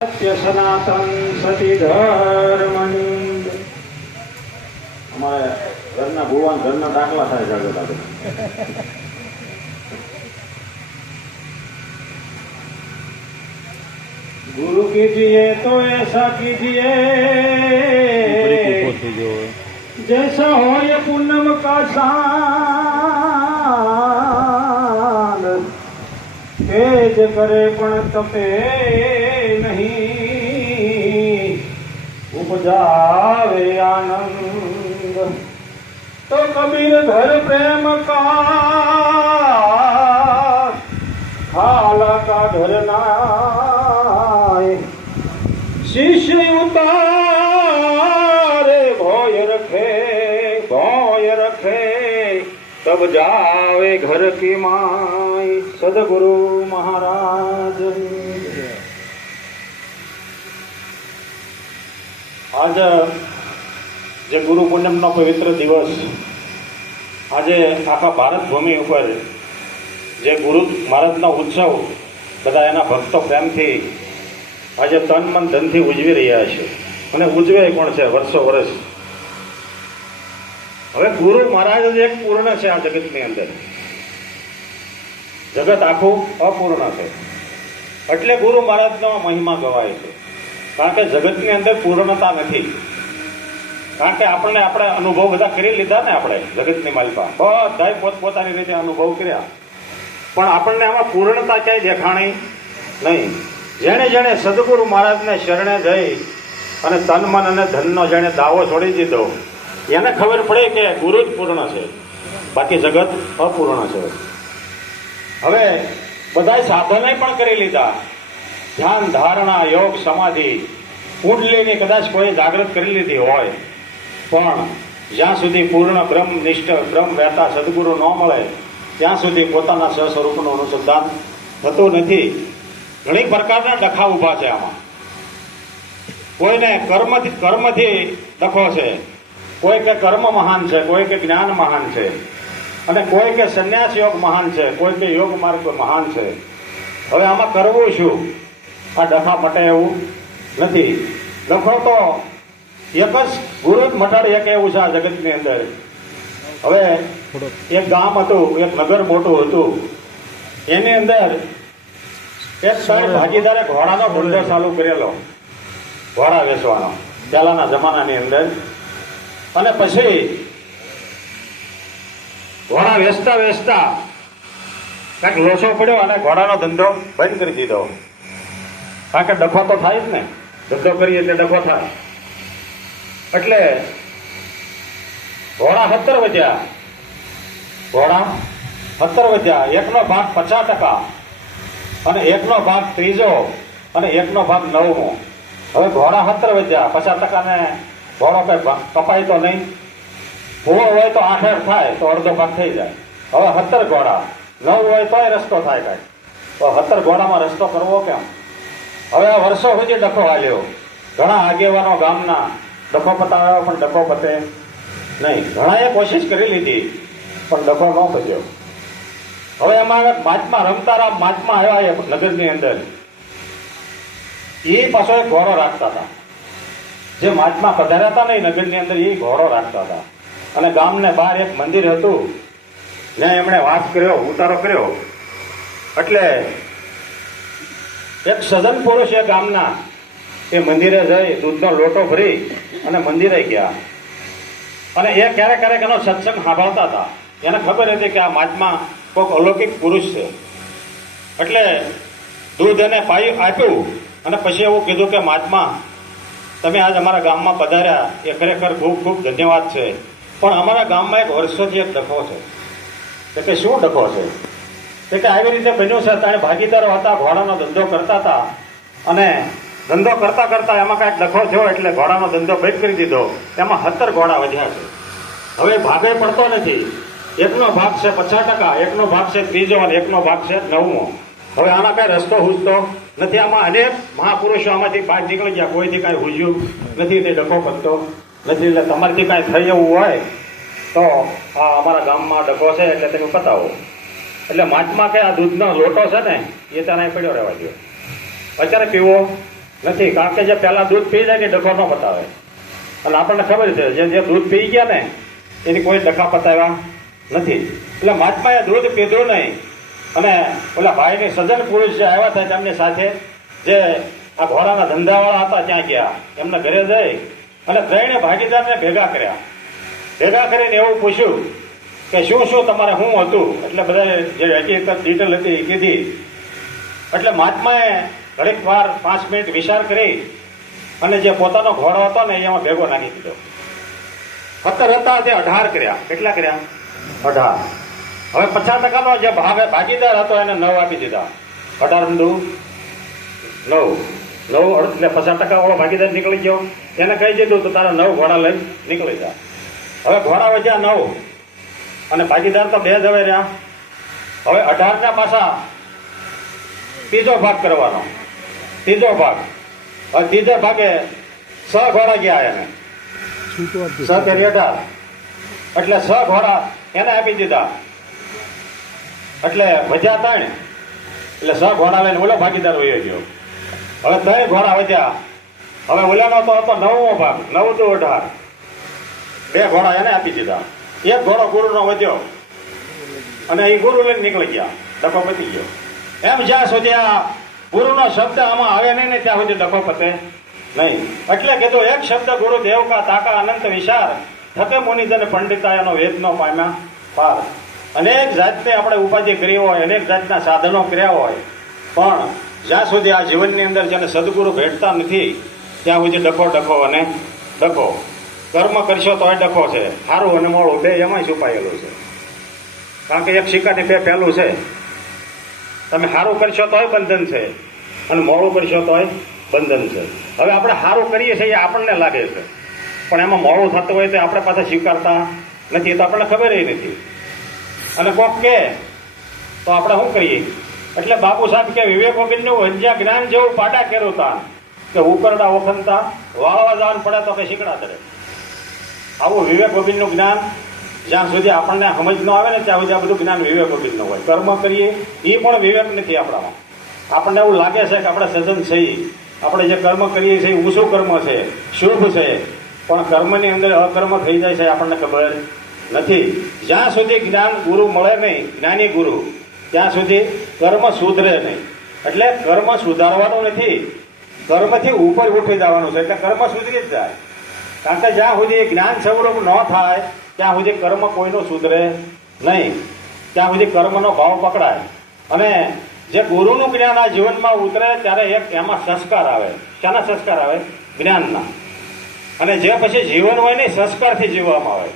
સત્ય સનાતન સતી ધર્મની અમારે ઘરના ભુવાન ઘરના દાખલા થાય જાગે દાદા गुरु कीजिए तो ऐसा कीजिए जैसा हो ये पूनम का शान तेज करे पण तपे ઉપજાવે આનંદ. તો કબીર ધર પ્રેમ કા ખાલા કા ધરનાય શિષ્ય ઉતારે ભોય રખે ભોય રખે. તબ જાવે ઘર કી માય સદગુરુ મહારાજની. આજ જે ગુરુ પૂનમનો પવિત્ર દિવસ, આજે આખા ભારત ભૂમિ ઉપર જે ગુરુ મહારાજનો ઉત્સવ, બધા એના ભક્તો પ્રેમથી આજે તન મન ધનથી ઉજવી રહ્યા છે. અને ઉજવે કોણ છે? વર્ષો વર્ષ. હવે ગુરુ મહારાજ જ એક પૂર્ણ છે આ જગતની અંદર. જગત આખું અપૂર્ણ છે. એટલે ગુરુ મહારાજનો મહિમા ગવાય છે. કારણ કે જગતની અંદર પૂર્ણતા નથી. કારણ કે આપણને આપણે અનુભવ બધા કરી લીધા ને આપણે, જગતની માલિકા. બધા પોતપોતાની રીતે અનુભવ કર્યા. પણ આપણને આમાં પૂર્ણતા ક્યાંય દેખાણી નહીં. જેણે જેણે સદગુરુ મહારાજને શરણે જઈ અને તન મન અને ધનનો જેણે દાવો છોડી દીધો, એને ખબર પડે કે ગુરુ જ પૂર્ણ છે. બાકી જગત અપૂર્ણ છે. હવે બધાય સાધને પણ કરી લીધા. ધ્યાન, ધારણા, યોગ, સમાધિ, કુંડલીની કદાચ કોઈ જાગૃત કરી લીધી હોય, પણ જ્યાં સુધી પૂર્ણ બ્રહ્મ નિષ્ઠ, બ્રહ્મ વહેતા સદગુરુ ન મળે, ત્યાં સુધી પોતાના સ્વસ્વરૂપનું અનુસંધાન થતું નથી. ઘણી પ્રકારના ડખા ઊભા છે આમાં. કોઈને કર્મથી કર્મથી ડખો છે કોઈ કે કર્મ મહાન છે કોઈ કે જ્ઞાન મહાન છે, અને કોઈ કે સંન્યાસ યોગ મહાન છે કોઈ કે યોગ માર્ગ મહાન છે. હવે આમાં કરવું શું? આ ડખા મટે એવું નથી. ડખો તો એક જ ગુરુ જ મટાડે એક એવું છે આ જગતની અંદર. હવે એક ગામ હતું, એક નગર મોટું હતું. એની અંદર એક સાહેબ ભાગીદારે ઘોડાનો ધંધો ચાલુ કરેલો, ઘોડા વેચવાનો, પહેલાના જમાનાની અંદર. અને પછી ઘોડા વેચતા વેચતા કાંઈક લોસો પડ્યો અને ઘોડાનો ધંધો બંધ કરી દીધો. કારણ કે ડખો તો થાય જ ને. ધંધો કરીએ એટલે ડખો થાય. એટલે ઘોડા સત્તર વધ્યા. ઘોડા સત્તર વધ્યા. એકનો ભાગ પચાસ ટકા અને એકનો ભાગ ત્રીજો અને એકનો ભાગ નવમો. હવે ઘોડા સત્તર વધ્યા. પચાસ ટકાને ઘોડો કઈ કપાય તો નહીં. ભૂવો હોય તો આઠેર આઠ થાય, તો અડધો ભાગ થઈ જાય. હવે સત્તર ઘોડા નવ હોય તોય રસ્તો થાય કાંઈ. તો સત્તર ઘોડામાં રસ્તો કરવો કેમ? હવે આ વર્ષો સુધી ડખો હાલ્યો. ઘણા આગેવાનો ગામના ડખો પતાવ્યો, પણ ડખો પતે નહીં. ઘણાએ કોશિશ કરી લીધી, પણ ડખો ન પત્યો. હવે એમાં રમતા રમતારામ માચમાં આવ્યા એ નગરની અંદર. એ પાછો એક ઘોડો રાખતા હતા. જે માચમાં પધાર્યા હતા ને એ નગરની અંદર એ ઘોડો રાખતા હતા. અને ગામને બહાર એક મંદિર હતું. જ્યાં એમણે વાસ કર્યો, ઉતારો કર્યો. એટલે એક સજન પુરુષ એ ગામના, એ મંદિરે જઈ દૂધનો લોટો ભરી અને મંદિરે ગયા. અને એ ક્યારેક ક્યારેક એનો સત્સંગ સાંભળતા હતા. એને ખબર હતી કે આ મહાત્મા કોઈક અલૌકિક પુરુષ છે. એટલે દૂધ એને પાઈ આપ્યું અને પછી એવું કીધું કે મહાત્મા તમે આજ અમારા ગામમાં પધાર્યા. એ ખરેખર ખૂબ ખૂબ ધન્યવાદ છે. પણ અમારા ગામમાં એક વર્ષોથી એક ડખો છે. એટલે શું ડખો છે? તે કે આવી રીતે બન્યું છે. તાણે ભાગીદારો હતા, ઘોડાનો ધંધો કરતા હતા. અને ધંધો કરતા કરતા એમાં કાંઈક ડખો થયો એટલે ઘોડાનો ધંધો બંધ કરી દીધો. એમાં સત્તર ઘોડા વધ્યા છે. હવે ભાગે પડતો નથી. એકનો ભાગ છે પચાસ ટકા, એકનો ભાગ છે ત્રીજો અને એકનો ભાગ છે નવમો. હવે આના કઈ રસ્તો હુજતો નથી. આમાં અનેક મહાપુરુષો આમાંથી બહાર નીકળી ગયા. કોઈથી કાંઈ હુજ્યું નથી, તે ડખો પડતો નથી. એટલે તમારથી કાંઈ થઈ એવું હોય તો આ અમારા ગામમાં ડખો છે એટલે તમે બતાવો એટલે માટમાં કે આ દૂધનો લોટો છે ને, એ ત્યાં પડ્યો રહેવા દો અત્યારે પીવો નથી, કારણ કે જે પહેલા દૂધ પી જાય ને ડખો ન પતાવે. અને આપણને ખબર છે, જે જે દૂધ પી ગયા ને, એની કોઈ ડખા પતાવ્યા નથી. એટલે મહાત્માએ દૂધ પીધું નહીં. અને ઓલા ભાઈની સજન પુરુષ જે આવ્યા હતા તેમની સાથે, જે આ ઘોડાના ધંધાવાળા હતા ત્યાં ગયા. એમના ઘરે જઈ અને ત્રણે ભાગીદારને ભેગા કર્યા. ભેગા કરીને એવું પૂછ્યું કે શું શું તમારે શું હતું? એટલે બધા જે હકીકત ડિટેલ હતી એ કીધી. એટલે મહાત્માએ ઘડીક વાર પાંચ મિનિટ વિચાર કરી અને જે પોતાનો ઘોડો હતો ને એમાં ભેગો નાખી દીધો. સત્તર હતા તે અઢાર કર્યા. કેટલા કર્યા? અઢાર. હવે પચાસ ટકાનો જે ભાવે ભાગીદાર હતો એને નવ આપી દીધા. અઢાર દુ નવ. નવ એટલે પચાસ ટકા વાળો ભાગીદાર નીકળી ગયો. એને કહી દીધું તો તારા નવ ઘોડા લઈ નીકળી જા. હવે ઘોડા વધ્યા નવ. અને ભાગીદાર તો બે હવે રહ્યા. હવે અઢારના પાછા ત્રીજો ભાગ કરવાનો. ત્રીજો ભાગ. હવે ત્રીજા ભાગે છ ઘોડા ગયા એને. છ કરી અઢાર. એટલે છ ઘોડા એને આપી દીધા. એટલે વધ્યા ત્રણ. એટલે છ ઘોડા લઈને ઓલો ભાગીદાર વયો ગયો. હવે ત્રણ ઘોડા વધ્યા. હવે ઓલાનો તો હતો નવમો ભાગ. નવ તો અઢાર. બે ઘોડા એને આપી દીધા. એક ઘોડો ગુરુનો વધ્યો. અને એ ગુરુ લઈને નીકળી ગયા. ડખો પતી ગયો. એમ જ્યાં સુધી આ ગુરુનો શબ્દ આમાં આવે નહીં ને ત્યાં સુધી ડખો પતે નહીં. એટલે કીધું એક શબ્દ ગુરુ દેવ કા તાકા અનંત વિચાર થકે મુનિજન પંડિતાયનો વેદનો પામ્યા પાર. અનેક જાતને આપણે ઉપાધિ કરી હોય, અનેક જાતના સાધનો કર્યા હોય. પણ જ્યાં સુધી આ જીવનની અંદર જેને સદગુરુ ભેટતા નથી, ત્યાં સુધી ડખો ડખો અને ડખો કર્મ કરશો તો એ ડખો છે. સારું અને મોડું. બે એમાં છુપાયેલું છે. કારણ કે એક સિક્કાની બે પહેલું છે. તમે સારું કરશો તોય બંધન છે. અને મોડું કરશો તોય બંધન છે. હવે આપણે સારું કરીએ છીએ એ આપણને લાગે છે. પણ એમાં મોડું થતું હોય તો આપણે પાછા સ્વીકારતા નથી. એ તો આપણને ખબર નથી. અને કોક કે, તો આપણે શું કરીએ? એટલે બાપુ સાહેબ કે વિવેક ગોવિંદનું વંજ્યા જ્ઞાન જેવું પાટા કેરું તાન કે ઉકરડા ઓખનતા વાળવા જવાનું પડે તો કે શીકડા કરે આવું વિવેક ગોવિંદનું જ્ઞાન જ્યાં સુધી આપણને સમજ ન આવે ને ત્યાં સુધી આ બધું જ્ઞાન વિવેક ગોવિંદનું હોય. કર્મ કરીએ એ પણ વિવેક નથી આપણામાં. આપણને એવું લાગે છે કે આપણે સજન છીએ આપણે જે કર્મ કરીએ છીએ ઊંચું કર્મ છે, શુભ છે. પણ કર્મની અંદર અકર્મ થઈ જાય છે આપણને ખબર નથી. જ્યાં સુધી જ્ઞાન ગુરુ મળે નહીં, જ્ઞાની ગુરુ, ત્યાં સુધી કર્મ સુધરે નહીં. એટલે કર્મ સુધારવાનું નથી. કર્મથી ઉપર ઉઠી જવાનું છે, એટલે કર્મ સુધરી જ જાય. કારણ કે જ્યાં સુધી જ્ઞાન સ્વરૂપ ન થાય, ત્યાં સુધી કર્મ કોઈનું સુધરે નહીં. ત્યાં સુધી કર્મનો ભાવ પકડાય. અને જે ગુરુનું જ્ઞાન આ જીવનમાં ઉતરે, ત્યારે એક એમાં સંસ્કાર આવે. શાના સંસ્કાર આવે? જ્ઞાનના. અને જે પછી જીવન હોય ને સંસ્કારથી જીવવામાં આવે.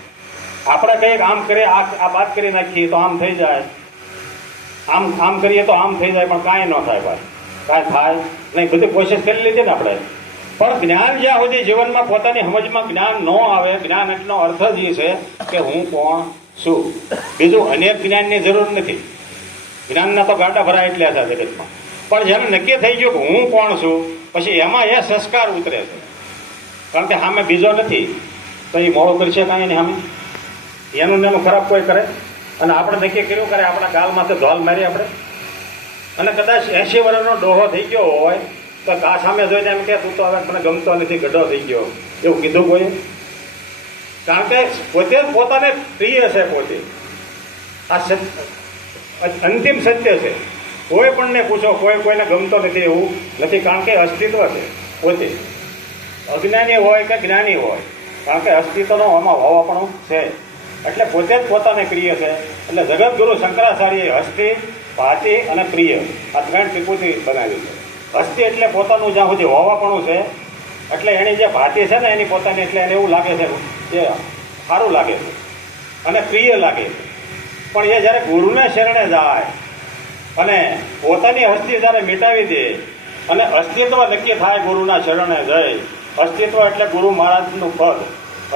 આપણે કંઈક આમ કરીએ, આ આ વાત કરી નાખીએ તો આમ થઈ જાય. આમ આમ કરીએ તો આમ થઈ જાય, પણ કાંઈ ન થાય ભાઈ. કાંઈ થાય નહીં. બધી કોશિશ કરી લીધી ને આપણે. પણ જ્ઞાન જ્યાં સુધી જીવનમાં પોતાની સમજમાં જ્ઞાન ન આવે, જ્ઞાન એટલો અર્થ જ એ છે કે હું કોણ છું. બીજું અનેક જ્ઞાનની જરૂર નથી. જ્ઞાનના તો ગાંટા ભરાય એટલે હતા જગતમાં. પણ જેને નક્કી થઈ ગયું કે હું કોણ છું, પછી એમાં એ સંસ્કાર ઉતરે છે. કારણ કે સામે બીજો નથી, તો એ મોડો કરશે કાંઈ નહીં સામે એનું ને એનું ખરાબ કોઈ કરે? અને આપણે નક્કી કર્યું કરે આપણા ગાલ માથે ધોલ મારી આપણે. અને કદાચ એસી વર્ષનો ડોહો થઈ ગયો હોય તો આ સામે જોઈને એમ કે, તું તો હવે મને ગમતો નથી, ગઢો થઈ ગયો. એવું કીધું કોઈ. કારણ કે પોતે પોતાને પ્રિય છે પોતે. આ અંતિમ સત્ય છે. કોઈ પણ ને પૂછો, કોઈ કોઈને ગમતો નથી એવું નથી, કારણ કે અસ્તિત્વ છે પોતે. અજ્ઞાની હોય કે જ્ઞાની હોય, કારણ કે અસ્તિત્વનો આમાં હોવાપણું છે. એટલે પોતે જ પોતાને પ્રિય છે. એટલે જગતગુરુ શંકરાચાર્યએ અસ્થિ ભાતિ અને પ્રિય આ ત્રણ ત્રિપુથી બનાવ્યું છે. હસ્તિ એટલે પોતાનું જ્યાં સુધી હોવાપણું છે, એટલે એની જે ભાતી છે ને, એની પોતાની એટલે એને એવું લાગે છે કે સારું લાગે છે અને પ્રિય લાગે છે. પણ એ જ્યારે ગુરુને શરણે જાય અને પોતાની હસ્તી જ્યારે મિટાવી દે અને અસ્તિત્વ નક્કી થાય ગુરુના શરણે જઈ, અસ્તિત્વ એટલે ગુરુ મહારાજનું પદ,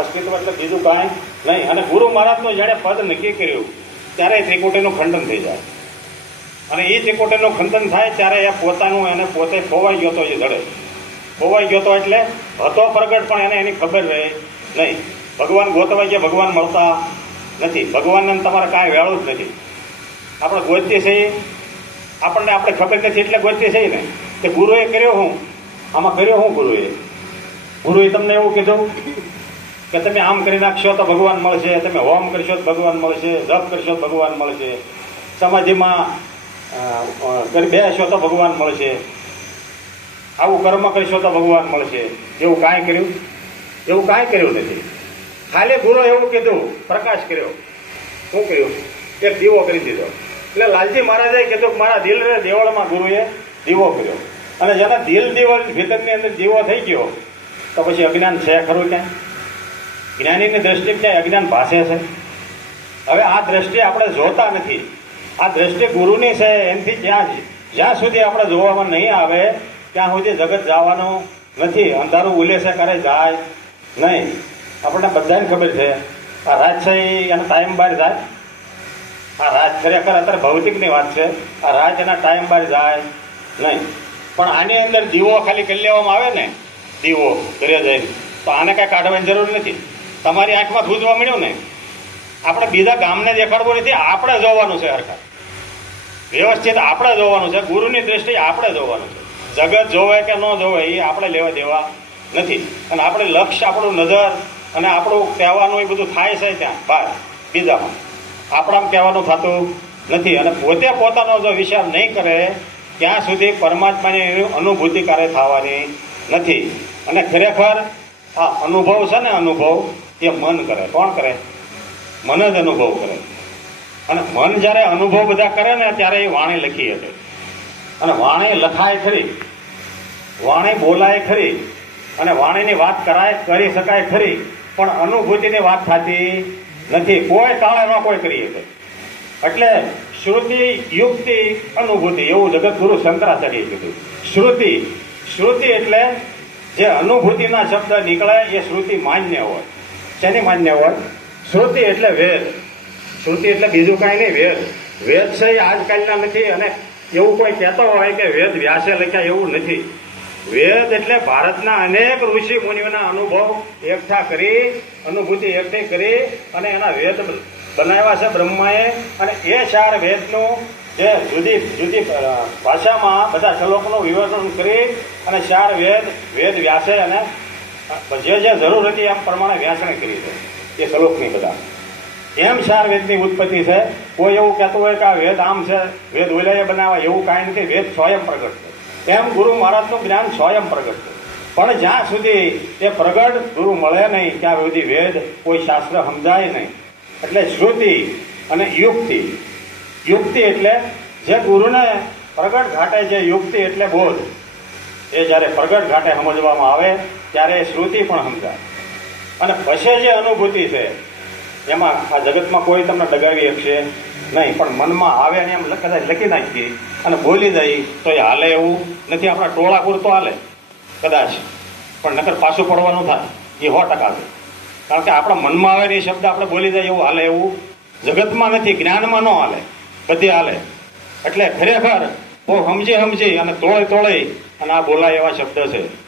અસ્તિત્વ એટલે બીજું કાંઈ નહીં. અને ગુરુ મહારાજનું જેણે પદ નક્કી કર્યું, ત્યારે ત્રિકુટીનું ખંડન થઈ જાય. અને એ ત્રિકુટીનું ખંડન થાય ત્યારે એ પોતાનું એને પોતે ખોવાઈ ગયો હતો એ જડે. ખોવાઈ ગયો હતો એટલે હતો પ્રગટ, પણ એને એની ખબર રહે નહીં. ભગવાન ગોતવાય કે ભગવાન મળતા નથી. ભગવાનને તમારે કાંઈ વેળું જ નથી. આપણે ગોતીએ છીએ. આપણને આપણે ખબર નથી એટલે ગોતીએ છીએ ને. કે ગુરુએ કર્યો હું. આમાં કર્યો શું ગુરુએ? ગુરુએ તમને એવું કીધું કે તમે આમ કરી નાખશો તો ભગવાન મળશે. તમે હોમ કરશો તો ભગવાન મળશે. જપ કરશો તો ભગવાન મળશે. સમાધિમાં અ, અ, તો ભગવાન મળશે. આવું કર્મ કરશો તો ભગવાન મળશે. એવું કાંઈ કર્યું? એવું કાંઈ કર્યું નથી. ખાલી ગુરુ એવું કીધું પ્રકાશ કર્યો. શું કર્યું? એક દીવો કરી દીધો. એટલે લાલજી મહારાજે કીધું કે મારા દિલ રે દેવળમાં ગુરુએ દીવો કર્યો. અને જેના દિલ દેવળ ભીતરની અંદર દીવો થઈ ગયો તો પછી અજ્ઞાન છે ખરું ક્યાં? જ્ઞાનીની દ્રષ્ટિ ક્યાંય અજ્ઞાન ભાષે છે. હવે આ દ્રષ્ટિ આપણે જોતા નથી. આ દ્રષ્ટિ ગુરુની છે એમથી જ્યાં જ્યાં સુધી આપણે જોવામાં નહીં આવે, ત્યાં સુધી જગત જવાનું નથી. અંધારું ઉલેસે કરે જાય નહીં. આપણને બધાને ખબર છે, આ રાજ છે એનો ટાઈમ બહાર જાય. આ રાજ ખરેખર અત્યારે ભૌતિકની વાત છે. આ રાજ એના ટાઈમ બહાર જાય નહીં. પણ આની અંદર દીવો ખાલી કરી લેવામાં આવે ને, દીવો ઘરે જઈને તો આને કાંઈ કાઢવાની જરૂર નથી. તમારી આંખમાં સૂજવા મળ્યું ને આપણે બીજા ગામને દેખાડવું નથી, આપણે જોવાનું છે હરખા. વ્યવસ્થિત આપણે જોવાનું છે, ગુરુની દ્રષ્ટિએ આપણે જોવાનું છે. જગત જોવે કે ન જોવે, એ આપણે લેવા દેવા નથી. અને આપણે લક્ષ્ય આપણું નજર અને આપણું કહેવાનું એ બધું થાય છે ત્યાં, બહાર, બીજામાં. આપણામાં કહેવાનું થતું નથી. અને પોતે પોતાનો જો વિચાર નહીં કરે, ત્યાં સુધી પરમાત્માની અનુભૂતિ કાર્ય થવાની નથી. અને ખરેખર આ અનુભવ છે ને અનુભવ, એ મન કરે. કોણ કરે? મન જ અનુભવ કરે. અને મન જ્યારે અનુભવ બધા કરે ને ત્યારે એ વાણી લખી શકે. અને વાણી લખાય ખરી. વાણી બોલાય ખરી. અને વાણીની વાત કરાય, કરી શકાય ખરી. પણ અનુભૂતિની વાત થતી નથી. કોઈ તાળે ન કોઈ કરી શકે. એટલે શ્રુતિ, યુક્તિ, અનુભૂતિ, એવું જગતગુરુ શંકરાચાર્ય કીધું. શ્રુતિ. શ્રુતિ એટલે જે અનુભૂતિના શબ્દ નીકળે એ શ્રુતિ માન્ય હોય. શેની માન્ય હોય? શ્રુતિ એટલે વેદ. શ્રુતિ એટલે બીજું કાંઈ નહીં, વેદ. વેદ છે એ આજકાલના નથી અને એવું કોઈ કહેતો હોય કે વેદ વ્યાસે લખ્યા એવું નથી. વેદ એટલે ભારતના અનેક ઋષિ મુનિઓના અનુભવ એકઠા કરી, અનુભૂતિ એકઠી કરી અને એના વેદ બનાવ્યા છે બ્રહ્માએ. અને એ ચાર વેદનું જે જુદી જુદી ભાષામાં બધા શ્લોકનું વિવરણ કરી અને ચાર વેદ વેદ વ્યાસે અને જે જે જરૂર હતી એમ પ્રમાણે વ્યાસણે કરી છે. એ શ્લોકની બધા એમ ચાર વેદની ઉત્પત્તિ છે, કોઈ એવું કહેતું હોય કે આ વેદ આમ છે, વેદ ઓલાએ બનાવ્યા, એવું કાંઈ નથી, વેદ સ્વયં પ્રગટ છે. એમ ગુરુ મહારાજનું જ્ઞાન સ્વયં પ્રગટ છે. પણ જ્યાં સુધી એ પ્રગટ, ગુરુ મળે નહીં, ત્યાં સુધી વેદ કોઈ શાસ્ત્ર સમજાય નહીં. એટલે શ્રુતિ અને યુક્તિ. યુક્તિ એટલે જે ગુરુને પ્રગટ ઘાટે જે યુક્તિ એટલે બોધ. એ જ્યારે પ્રગટ ઘાટે સમજવામાં આવે, ત્યારે એ શ્રુતિ પણ સમજાય. અને પછી જે અનુભૂતિ છે, એમાં આ જગતમાં કોઈ તમને ડગાવી શકશે નહીં, પણ મનમાં આવે ને એમ કદાચ લખી નાખીએ અને બોલી જાય તો એ હાલે એવું નથી, આપણા ટોળા પૂરતો હાલે, કદાચ. પણ નકર પાછું પડવાનું થાય, એ સો ટકા છે. કારણ કે આપણા મનમાં આવે એ શબ્દ આપણે બોલી જાય એવું હાલે એવું જગતમાં નથી, જ્ઞાનમાં ન હાલે, બધી હાલે. એટલે ખરેખર બહુ સમજી સમજી અને તોળે તોળે અને આ બોલાય એવા શબ્દ છે.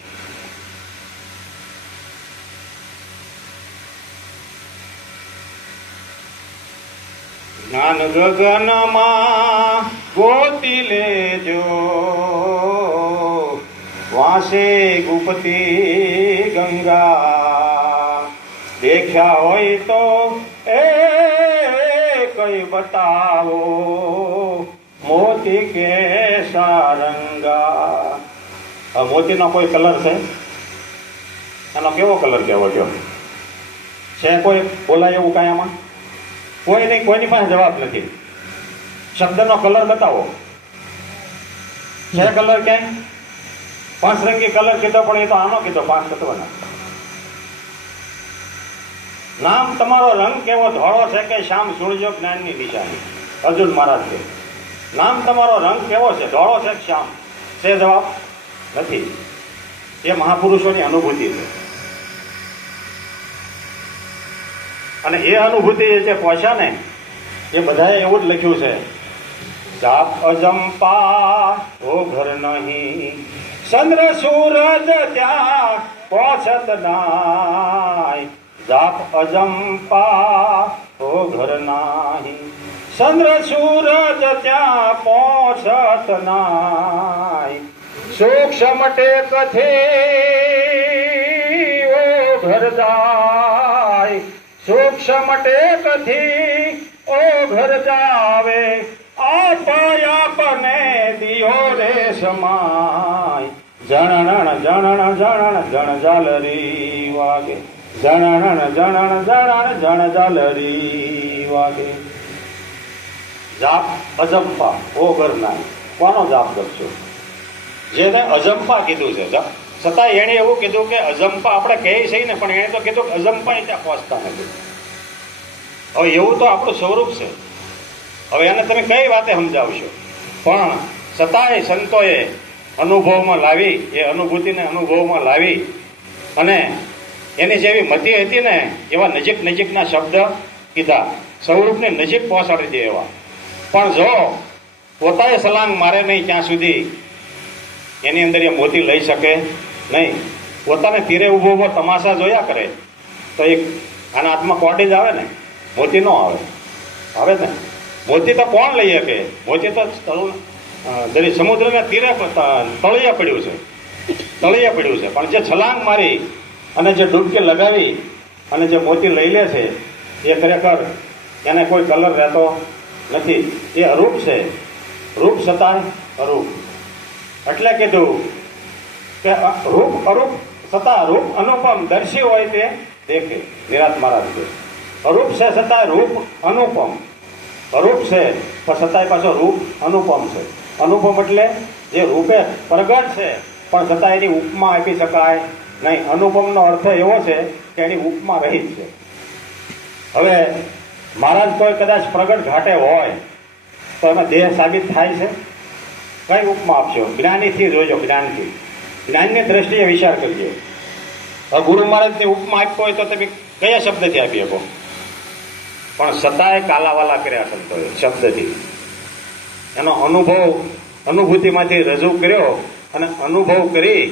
જ્ઞાન ગગનમાં ગોતી લેજો. વાંસે ગુપતી ગંગા. દેખ્યા હોય તો એ કઈ બતાવો. મોતી કે સારંગા મોતીનો કોઈ કલર છે? એનો કેવો કલર કહેવો છે કોઈ બોલાય એવું કાંઈ આમાં? કોઈ નહીં, કોઈની પાસે જવાબ નથી. શબ્દનો કલર બતાવો. છે કલર કે પાંચ રંગી કલર કીધો, પણ એ તો આનો કીધો, પાંચ તત્વના. નામ તમારો રંગ કેવો ધોળો છે કે શ્યામ સૂરજો જ્ઞાનની નિશાની? અર્જુન મહારાજ. કે નામ તમારો રંગ કેવો છે? ધોળો છે કે શ્યામ? છે જવાબ? નથી. એ મહાપુરુષોની અનુભૂતિ છે. અને એ અનુભૂતિ જે પહોંચ્યા ને, એ બધાએ એવું જ લખ્યું છે. જાપ અજંપા ઓ ઘર નહીં, ચંદ્ર સૂરજ ત્યાં પહોંચત નાય. જાપ અજંપા ઓ ઘર નહીં, ચંદ્ર સૂરજ ત્યાં પહોંચત નાય. સૂક્ષ્મ ટેકથી ઓ ઘર જાય સૂક્ષ્મ ટેકથી ઓ ઘર જાવે આપાયા પને દિયો રે સમાય જણણ જણણ જણણ જણ જાલરી વાગે જણણ જણણ જણણ જણ જાલરી વાગે જાપ અજંપા ઓગરના કોનો જાપ કરશો જેને અજંપા કીધું છે જા- છતાં એણે એવું કીધું કે અજંપા આપણે કહે છે ને, પણ એણે તો કીધું કે અજંપા ત્યાં પહોંચતા નથી. હવે એવું તો આપણું સ્વરૂપ છે. હવે એને તમે કઈ વાતે સમજાવશો? પણ છતાંય સંતોએ અનુભવમાં લાવી, એ અનુભૂતિને અનુભવમાં લાવી અને એની જેવી મતિ હતી ને, એવા નજીક નજીકના શબ્દ કીધા. સ્વરૂપને નજીક પહોંચાડી દે એવા. પણ જો પોતાએ સલાંગ મારે નહીં ત્યાં સુધી એની અંદર એ મોતી લઈ શકે નહીં. પોતાને તીરે ઊભો ઊભો તમાશા જોયા કરે, તો એક આના હાથમાં કોડી જ આવે ને, મોતી ન આવે. આવે ને. મોતી તો કોણ લઈ શકે? મોતી તો દરી સમુદ્રના તીરે તળિયા પડ્યું છે. તળિયા પડ્યું છે. પણ જે છલાંગ મારી અને જે ડૂબકી લગાવી અને જે મોતી લઈ લે છે, એ ખરેખર એને કોઈ કલર રહેતો નથી. એ અરૂપ છે. રૂપ છતાં અરૂપ. એટલે કીધું કે રૂપ અરૂપ છતાં રૂપ અનુપમ દર્શી હોય તે દેખે. નિરાત મહારાજ અરૂપ છે છતાં રૂપ અનુપમ. અરૂપ છે, પણ છતાંય પાછો રૂપ અનુપમ છે. અનુપમ એટલે જે રૂપે પ્રગટ છે, પણ છતાં એની ઉપમા આપી શકાય નહીં. અનુપમનો અર્થ એવો છે કે એની ઉપમા રહી જ છે. હવે મહારાજ કોઈ કદાચ પ્રગટ ઘાટે હોય, તો એમાં દેહ સાબિત થાય છે? કઈ ઉપમા આપશો? જ્ઞાનીથી જોજો, જ્ઞાનથી. જ્ઞાનની દ્રષ્ટિએ વિચાર કરજો. ગુરુ મહારાજને ઉપમા આપ્યો હોય તો તમે કયા શબ્દથી આપી શકો? પણ સતાએ કાલાવાલા કર્યા સંતોએ શબ્દથી. એનો અનુભવ અનુભૂતિમાંથી રજૂ કર્યો અને અનુભવ કરી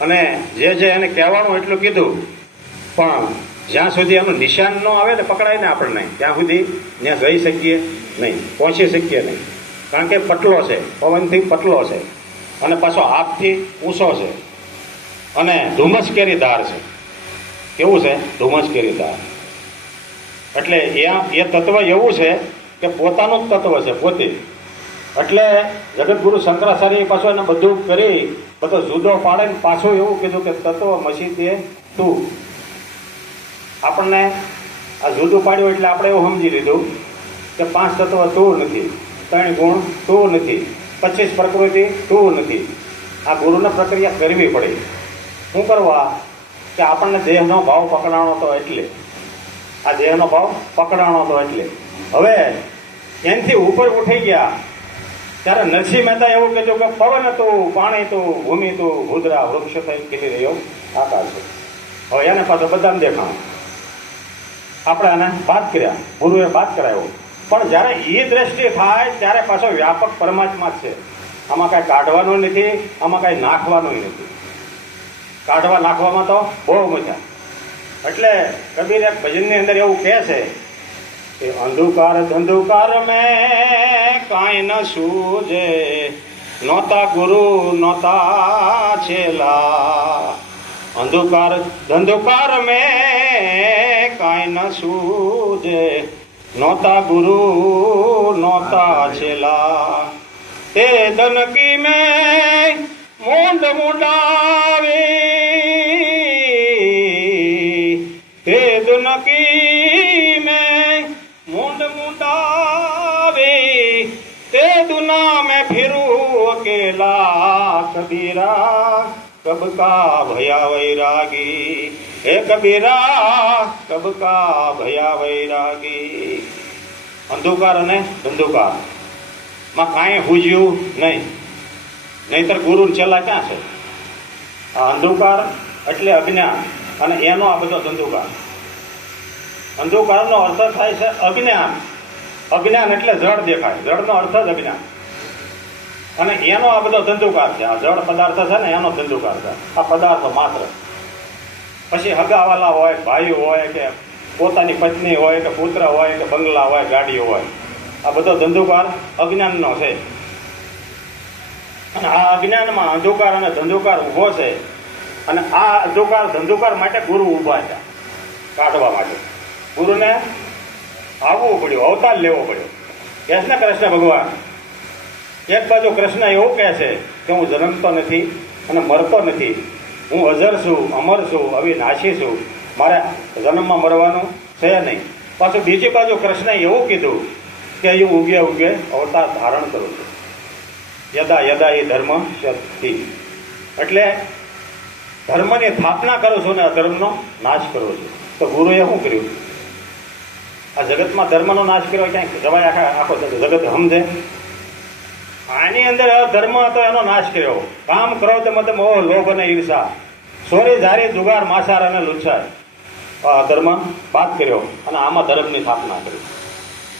અને જે જે એને કહેવાનું એટલું કીધું, પણ જ્યાં સુધી એનું નિશાન ન આવે ને પકડાય ને આપણને, ત્યાં સુધી ત્યાં જઈ શકીએ નહીં, પહોંચી શકીએ નહીં. કારણ કે પટલો છે, પવનથી પટલો છે. અને પાછો હાથથી ઊંચો છે. અને ધુમ્મસ કેરી ધાર છે. કેવું છે? ધુમ્મસ કેરી ધાર એટલે એ તત્વ એવું છે કે પોતાનું જ તત્વ છે, પોતે. એટલે જગતગુરુ શંકરાચાર્ય પાછું એને બધું કરી, બધો જુદો પાડે ને પાછું એવું કીધું કે તત્વ મસી તે તું. આપણને આ જુદું પાડ્યું એટલે આપણે એવું સમજી લીધું કે પાંચ તત્વ તું નથી, ત્રણ ગુણ તું નથી. પચીસ પ્રકૃતિ તું નથી. આ ગુરુને પ્રક્રિયા કરવી પડે. શું કરવા કે આપણને દેહનો ભાવ પકડાણો તો એટલે. આ દેહનો ભાવ પકડાણો તો એટલે. હવે એનાથી ઉપર ઉઠી ગયા. ત્યારે નરસિંહ મહેતા એવું કહેજો કે પવન હતું પાણી હતું ભૂમિ હતું ભૂદરા વૃક્ષ થઈ કીધી રહ્યો છે. હવે એને પાછો બધાને દેખાણ. આપણે આને બાદ કર્યા. ગુરુએ બાદ કરાયો પણ જ્યારે એ દ્રષ્ટિ થાય, ત્યારે પાછો વ્યાપક પરમાત્મા છે. આમાં કાંઈ કાઢવાનું નથી, આમાં કાંઈ નાખવાનું નથી. કાઢવા નાખવામાં તો બહુ મજા. એટલે કબીર ભજનની અંદર એવું કહે છે કે, અંધુકાર, ધંધુકાર મેં કાંઈ ન સૂજે. નોતા ગુરુ નોતા છેલા. અંધુકાર, ધંધુકાર મેં કાંઈ ન સૂજે. નોતા ગુરુ નોતા છેલા. તે દનકી મેં મોંડ મુંડાવી. તે દનકી મેં મોંડ મુંડાવી. તે દુના મેં ફિરું અકેલા કબીરા. કબ કા ભયા વૈરાગી હે કબીરા કબ કા ભયા વૈરાગી અંધુકાર અને ધંધુકારમાં કાંઈ હુજ્યું નહીં નહીતર ગુરુ છેલ્લા ક્યાં છે આ અંધુકાર એટલે અજ્ઞાન અને એનો આ બધો ધંધુકાર અંધુકારનો અર્થ થાય છે અજ્ઞાન. અજ્ઞાન એટલે જળ દેખાય. જળનો અર્થ જ અજ્ઞાન. અને એનો આ બધો ધંધુકાર છે. આ જળ પદાર્થ છે ને, એનો ધંધુકાર છે. આ પદાર્થ માત્ર. પછી હગાવાલા હોય, ભાઈ હોય કે પોતાની પત્ની હોય કે પુત્ર હોય કે બંગલા હોય ગાડી હોય. આ બધો ધંધુકાર અજ્ઞાનનો છે. અને આ અજ્ઞાનમાં અંધુકાર અને ધંધુકાર ઊભો છે. અને આ અંધુકાર, ધંધુકાર માટે ગુરુ ઊભા છે. કાઢવા માટે. ગુરુને આવવું પડ્યું, અવતાર લેવો પડ્યો. ને કૃષ્ણ ભગવાન. એક બાજુ કૃષ્ણ એવું કહે છે કે હું જન્મતો નથી અને મરતો નથી. હું અજર છું, અમર છું, અવિનાશી છું. મારે જન્મમાં મરવાનું છે નહીં. પાછું બીજી બાજુ કૃષ્ણએ એવું કીધું કે હું ઉગે ઉગે અવતાર ધારણ કરું છું. યદા યદા એ ધર્મ શક્તિ. એટલે ધર્મની સ્થાપના કરું છું ને અધર્મનો નાશ કરું છું. તો ગુરુએ શું કર્યું? આ જગતમાં ધર્મનો નાશ કર્યો ક્યાંક? જવાય આખા આખો જગત સમજે? આની અંદર ધર્મ હતો, એનો નાશ કર્યો. કામ કરો તે મત મોહ લોભ અને ઈર્ષા. સોરી ધારી જુગાર માસાર અને લુચ્છાર. ધર્મ બાદ કર્યો અને આમાં ધર્મની સ્થાપના કરી.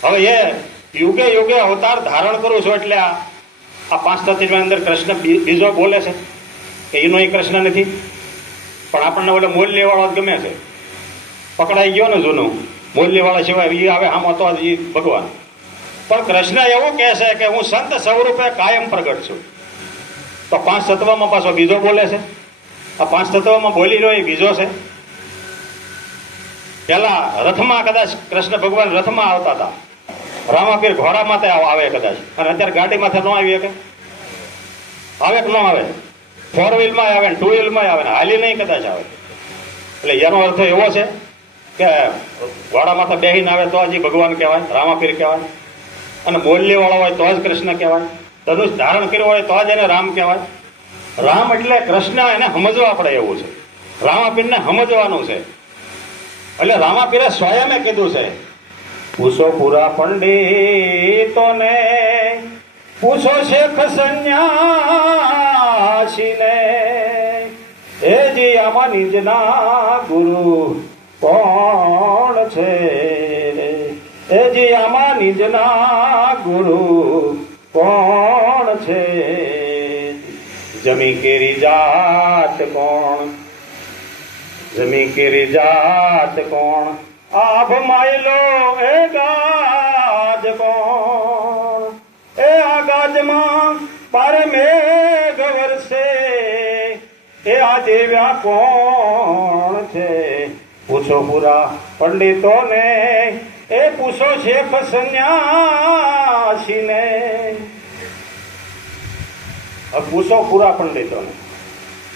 હવે એ યુગે યુગે અવતાર ધારણ કરું છું એટલે આ આ પાંચ તત્વની અંદર કૃષ્ણ બીજો બોલે છે. કે એનો એ કૃષ્ણ નથી. પણ આપણને ઓલે મૂલ્યવાળો જ ગમે છે. પકડાઈ ગયો ને જૂનું. મૂલ્યવાળા સિવાય એ આવે, આમ હતો એ ભગવાન. પણ કૃષ્ણ એવું કહે છે કે હું સંત સ્વરૂપે કાયમ પ્રગટ છું. તો પાંચ તત્વમાં પાછો બીજો બોલે છે. આ પાંચ તત્વમાં બોલી રહ્યો એ બીજો છે. પેલા રથમાં કદાચ કૃષ્ણ ભગવાન રથમાં આવતા હતા. રામાપીર ઘોડા માથે આવે કદાચ. અને અત્યારે ગાડી માથે ન આવી શકે. આવે કે ન આવે? ફોર વ્હીલમાં આવે ને ટુ વ્હીલમાં આવે ને હાલી નહીં કદાચ આવે. એટલે એનો અર્થ એવો છે કે ઘોડા માથે બેહીને આવે તો હજી ભગવાન કહેવાય, રામાપીર કહેવાય. અને બોલ્યવાળો હોય તો જ કૃષ્ણ કહેવાય. ધનુષ ધારણ કર્યો હોય તો જ એને રામ કહેવાય. રામ એટલે કૃષ્ણ એને સમજવા પડે એવું છે. રામાપીરને સમજવાનું છે. એટલે રામાપીરે સ્વયંમે કીધું છે, પૂછો પૂરા પંડિતોને, પૂછો શેખ સંન્યાસીને, એ જી આમાં નિજના ગુરુ કોણ છે? એ જી આમાં નિજના ગુરુ કોણ છે? જમી કેરી જાત કોણ? જમી કેરી જાત કોણ? આભ માયલો એ ગાજ કોણ? એ આ ગાજમાં પારે મેઘ વરસે. એ આ દેવ્યા કોણ છે? પૂછો પૂરા પંડિતોને એ પૂછો શેખ સંન્યાસીને પૂછો પૂરા પંડિતોને.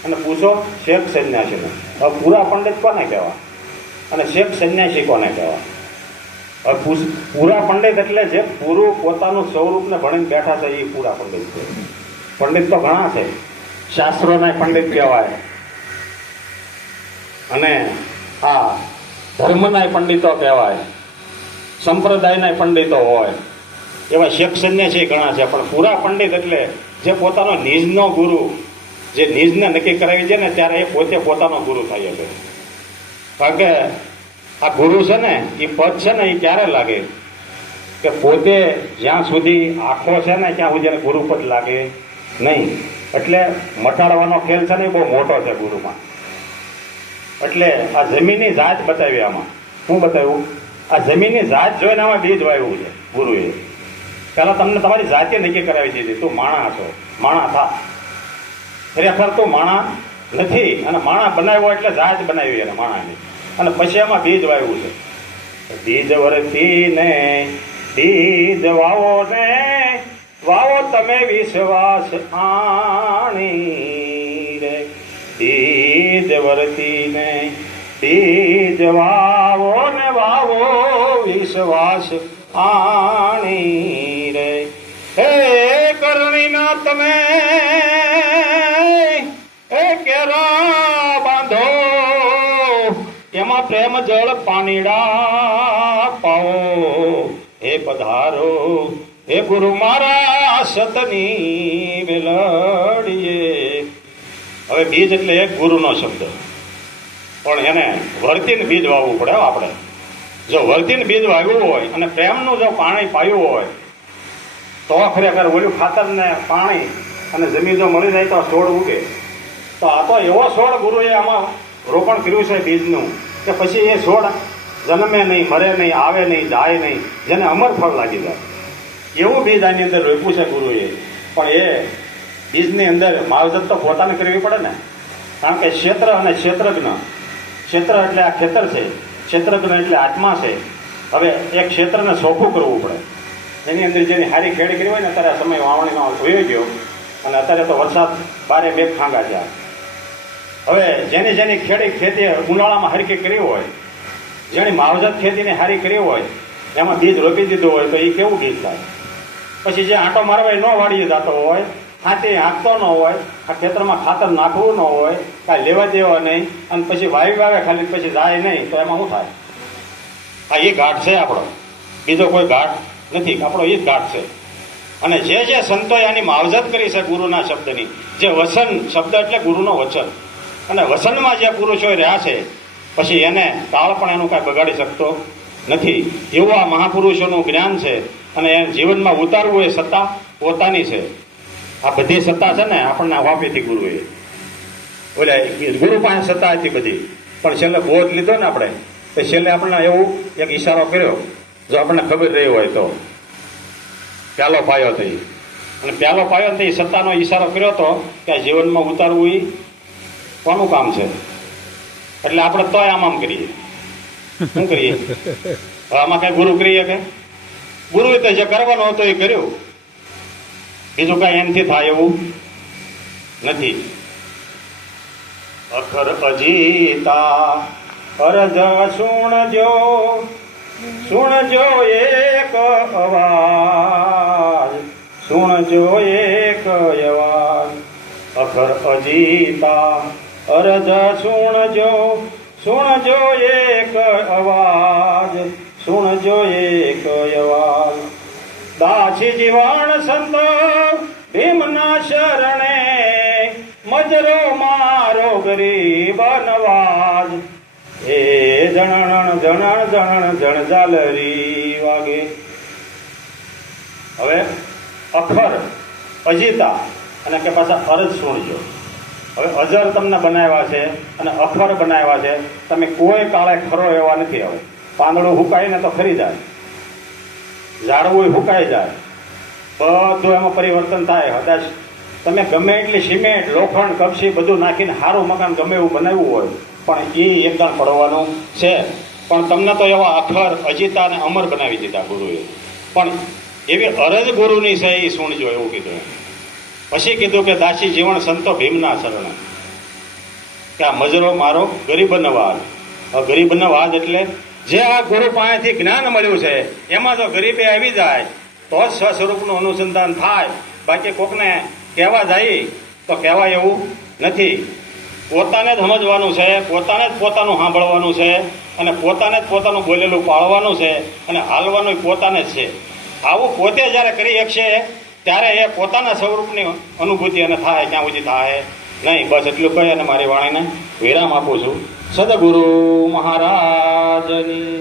અને પૂછો શેખ સંન્યાસીને. હવે પૂરા પંડિત કોને કહેવા અને શેખ સંન્યાસી કોને કહેવા હવે પૂરા પંડિત એટલે જે પૂરું પોતાનું સ્વરૂપને ભણીને બેઠા છે, એ પૂરા પંડિત છે. પંડિત તો ઘણા છે. શાસ્ત્રોના પંડિત કહેવાય. અને આ ધર્મના પંડિતો કહેવાય. સંપ્રદાયના પંડિતો હોય, એવા શેખ સંન્યાસી ઘણા છે, પણ પૂરા પંડિત એટલે જે પોતાનો નિજનો ગુરુ, જે નિજને નક્કી કરાવી છે ને ત્યારે એ પોતે પોતાનો ગુરુ થાય છે. કારણ કે આ ગુરુ છે ને એ પદ છે ને એ ક્યારે લાગે? કે પોતે જ્યાં સુધી આખો છે ને, ત્યાં સુધી એને ગુરુ પદ લાગે નહીં. એટલે મટાડવાનો ખેલ છે ને, એ બહુ મોટો છે ગુરુમાં. એટલે આ જમીનની જાત બતાવી આમાં. શું બતાવ્યું આ જમીનની જાત જોઈને આમાં બીજ વાવ્યું છે, ગુરુએ. પહેલાં તમને તમારી જાતે નક્કી કરાવી દીધી, તું માણા છો, માણા થા. ખરેખર તું માણા નથી, અને માણા બનાવ્યો એટલે જાત બનાવી એને, માણાની. અને પછી એમાં બીજ વાવ્યું છે. બીજ વરતી ને બીજ વાવો ને, વાવો તમે વિશ્વાસ આણી રે. બીજ વરતી ને બીજ વાવો વિશ્વાસ આણી રે. હે કરણીના તમે એ કેરા બાંધો. એમાં પ્રેમ જળ પાણીડા પાઓ. હે પધારો, હે ગુરુ મારા સતની વેલડીએ. હવે બીજ એટલે ગુરુનો શબ્દ. પણ એને વર્તીને બીજ વાવવું પડે આપણે. જો વર્તીને બીજ વાવ્યું હોય અને પ્રેમનું જો પાણી પાયું હોય, તો ખરેખર ઓલું ખાતર ને પાણી અને જમીન જો મળી જાય તો છોડ ઉગે. તો આ તો એવો છોડ ગુરુએ આમાં રોપણ કર્યું છે બીજનું, કે પછી એ છોડ જન્મે નહીં, મરે નહીં, આવે નહીં, જાય નહીં, જેને અમર ફળ લાગી જાય. એવું બીજ આની અંદર રોપ્યું છે ગુરુએ. પણ એ બીજની અંદર માવજત તો પોતાને કરવી પડે ને. કારણ કે ક્ષેત્ર અને ક્ષેત્રજ્ઞ, ક્ષેત્ર એટલે આ ખેતર છે. ક્ષેત્રજ્ઞ એટલે આત્મા છે. હવે એ ક્ષેત્રને સોખું કરવું પડે. એની અંદર જેની હારી ખેડ કરી હોય ને, અત્યારે સમય વાવણીનો વયો ગયો, અને અત્યારે તો વરસાદ બારે બે ખાંગા છે. હવે જેની જેની ખેડી ખેતી ઉનાળામાં હરકી કરી હોય, જેની માવજત ખેતીને હારી કરી હોય, એમાં બીજ રોપી દીધું હોય, તો એ કેવું ગીત થાય? પછી જે આંટો મારવા એ ન વાળીએ જતો હોય હાથી હાંકતો ન હોય, આ ખેતરમાં ખાતર નાખવું ન હોય, કાંઈ લેવા દેવા નહીં, અને પછી વાવી વાવે ખાલી, પછી જાય નહીં, તો એમાં શું થાય? આ એ ઘાટ છે આપણો. બીજો કોઈ ઘાટ નથી, આપણો એ જ ઘાટ છે. અને જે જે સંતોએ આની માવજત કરી છે ગુરુના શબ્દની, જે વસન શબ્દ એટલે ગુરુનો વચન. અને વસનમાં જે પુરુષો રહ્યા છે, પછી એને કાળ પણ એનું કાંઈ બગાડી શકતો નથી. એવું આ મહાપુરુષોનું જ્ઞાન છે, અને એ જીવનમાં ઉતારવું એ સત્તા પોતાની છે. આ બધી સત્તા છે ને આપણને વાપી હતી ગુરુએ. ઓલે ગુરુ પાસે સત્તા હતી બધી. પણ છેલ્લે બોધ લીધો ને આપણે તો છેલ્લે આપણને એવું એક ઈશારો કર્યો. જો આપણને ખબર રહી હોય તો. પ્યાલો પાયો થઈ અને પ્યાલો પાયો થઈ સત્તાનો ઈશારો કર્યો હતો કે જીવનમાં ઉતારવું એ કોનું કામ છે? એટલે આપણે તોય આમ આમ કરીએ. શું કરીએ? હવે આમાં કઈ ગુરુ કરીએ કે? ગુરુએ તો જે કરવાનો હતો એ કર્યું. બીજું કાંઈ એમથી થાય એવું નથી. અખર અજીતા, અરજ સુણજો સુણજો એક અવાજ, સુણજો એક અવાજ. અખર અજીતા, અરજ સુણજો સુણજો એક અવાજ, સુણજો એક અવાજ. દાસી જીવાણ સંત મજરો મારો ગરીબ નવાજ. એ જણણ જણણ જણણ, જણ ઝાલરી વાગે. હવે અખર, અજીતા અને કે પાછા અરજ સુણજો હવે અજર તમને બનાવ્યા છે અને અખર બનાવ્યા છે, તમે કોઈ કાળે ખરો એવા નથી હવે પાંદડું હુકાય ને તો ખરી જાય. ઝાડવું હુકાઈ જાય. બધું એમાં પરિવર્તન થાય કદાચ તમે ગમે એટલી સિમેન્ટ, લોખંડ કપસી બધું નાખીને સારું મકાન ગમે એવું બનાવ્યું હોય, પણ એ એકદમ પડવાનું છે. પણ તમને તો એવા અખર, અજીતા અને અમર બનાવી દીધા ગુરુએ. પણ એવી અરજ ગુરુની છે એ સુણજો એવું કીધું પછી કીધું કે દાસી જીવન સંતો ભીમના શરણ. કે આ મજરો મારો ગરીબ નવાજ. હવે ગરીબ નવાજ એટલે જે આ ગુરુ પાસેથી જ્ઞાન મળ્યું છે, એમાં જો ગરીબે આવી જાય, તો જ સ્વસ્વરૂપનું અનુસંધાન થાય. બાકી કોકને કહેવા જાય તો કહેવાય એવું નથી. પોતાને જ સમજવાનું છે, પોતાને જ પોતાનું સાંભળવાનું છે અને પોતાને જ પોતાનું બોલેલું પાળવાનું છે અને હાલવાનું પોતાને જ છે. આવું પોતે જ્યારે કરી શકશે ત્યારે એ પોતાના સ્વરૂપની અનુભૂતિ અને થાય ક્યાં સુધી થાય નહીં. બસ એટલું કહી અને મારી વાણીને વિરામ આપું છું. સદગુરુ મહારાજની